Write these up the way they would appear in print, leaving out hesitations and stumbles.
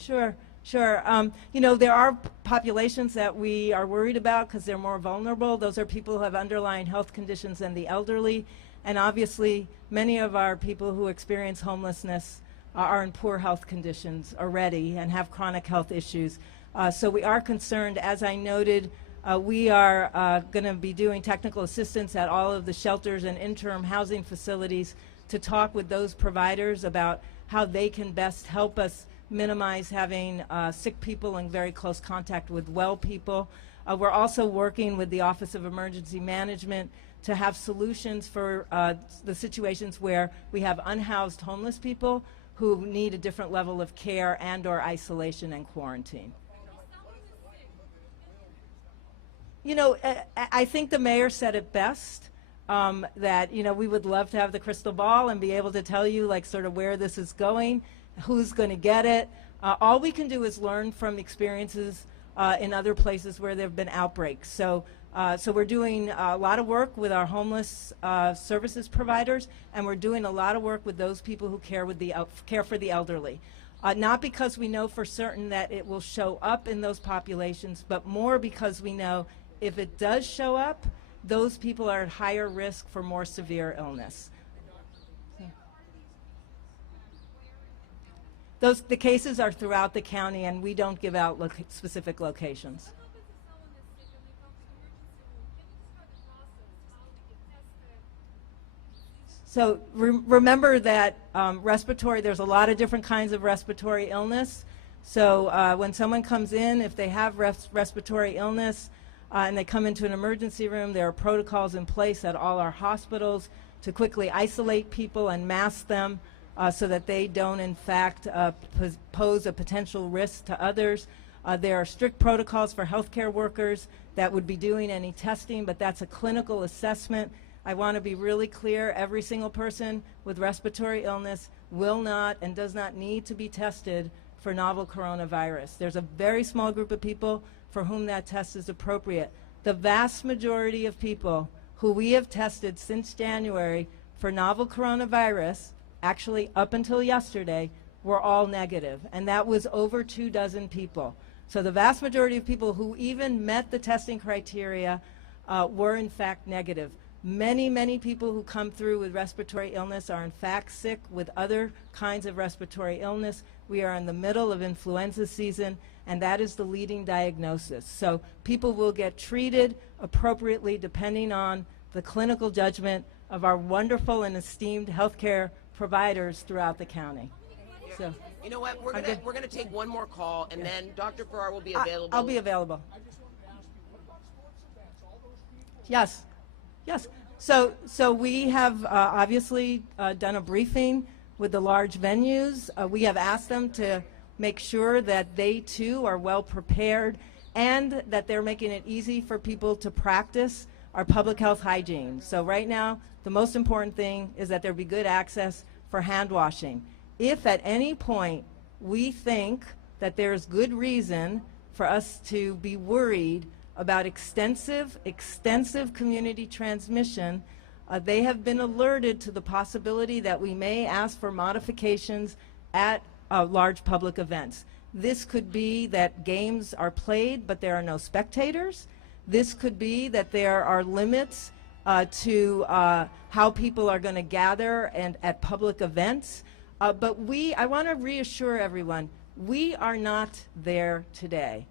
Sure, sure. You know, there are populations that we are worried about because they're more vulnerable. Those are people who have underlying health conditions and the elderly. And obviously, many of our people who experience homelessness are in poor health conditions already and have chronic health issues. So we are concerned. As I noted, we are going to be doing technical assistance at all of the shelters and interim housing facilities to talk with those providers about how they can best help us minimize having sick people in very close contact with well people. We're also working with the Office of Emergency Management to have solutions for the situations where we have unhoused homeless people who need a different level of care and or isolation and quarantine. You know, I think the mayor said it best, that, you know, we would love to have the crystal ball and be able to tell you, like, sort of where this is going, who's going to get it. All we can do is learn from experiences in other places where there have been outbreaks. So we're doing a lot of work with our homeless services providers, and we're doing a lot of work with those people who care for the elderly. Not because we know for certain that it will show up in those populations, but more because we know if it does show up, those people are at higher risk for more severe illness. The cases are throughout the county, and we don't give out specific locations. So remember that respiratory, there's a lot of different kinds of respiratory illness. So when someone comes in, if they have respiratory illness and they come into an emergency room, there are protocols in place at all our hospitals to quickly isolate people and mask them so that they don't, in fact, pose a potential risk to others. There are strict protocols for healthcare workers that would be doing any testing, but that's a clinical assessment. I want to be really clear, every single person with respiratory illness will not and does not need to be tested for novel coronavirus. There's a very small group of people for whom that test is appropriate. The vast majority of people who we have tested since January for novel coronavirus, actually up until yesterday, were all negative, and that was over 24 people. So the vast majority of people who even met the testing criteria were in fact negative. Many people who come through with respiratory illness are in fact sick with other kinds of respiratory illness. We are in the middle of influenza season, and that is the leading diagnosis. So people will get treated appropriately depending on the clinical judgment of our wonderful and esteemed healthcare providers throughout the county. So, you know what? We're gonna take one more call, and then Dr. Farrar will be available. I'll be available. Yes. Yes. So we have obviously done a briefing with the large venues. We have asked them to make sure that they too are well prepared and that they're making it easy for people to practice our public health hygiene. So right now, the most important thing is that there be good access for hand washing. If at any point we think that there's good reason for us to be worried about extensive community transmission, they have been alerted to the possibility that we may ask for modifications at large public events. This could be that games are played but there are no spectators. This could be that there are limits to how people are going to gather and at public events. But I want to reassure everyone, we are not there today.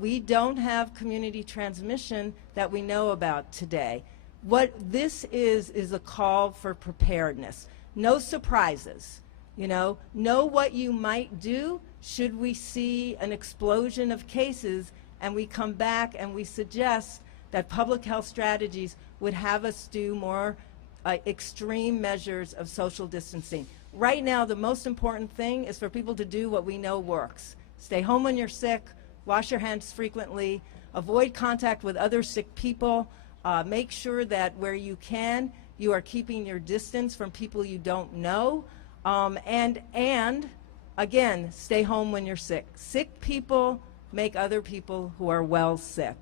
We don't have community transmission that we know about today. What this is a call for preparedness. No surprises. You know what you might do should we see an explosion of cases and we come back and we suggest that public health strategies would have us do more extreme measures of social distancing. Right now, the most important thing is for people to do what we know works. Stay home when you're sick, wash your hands frequently, avoid contact with other sick people, make sure that where you can, you are keeping your distance from people you don't know, and again, stay home when you're sick. Sick people make other people who are well sick.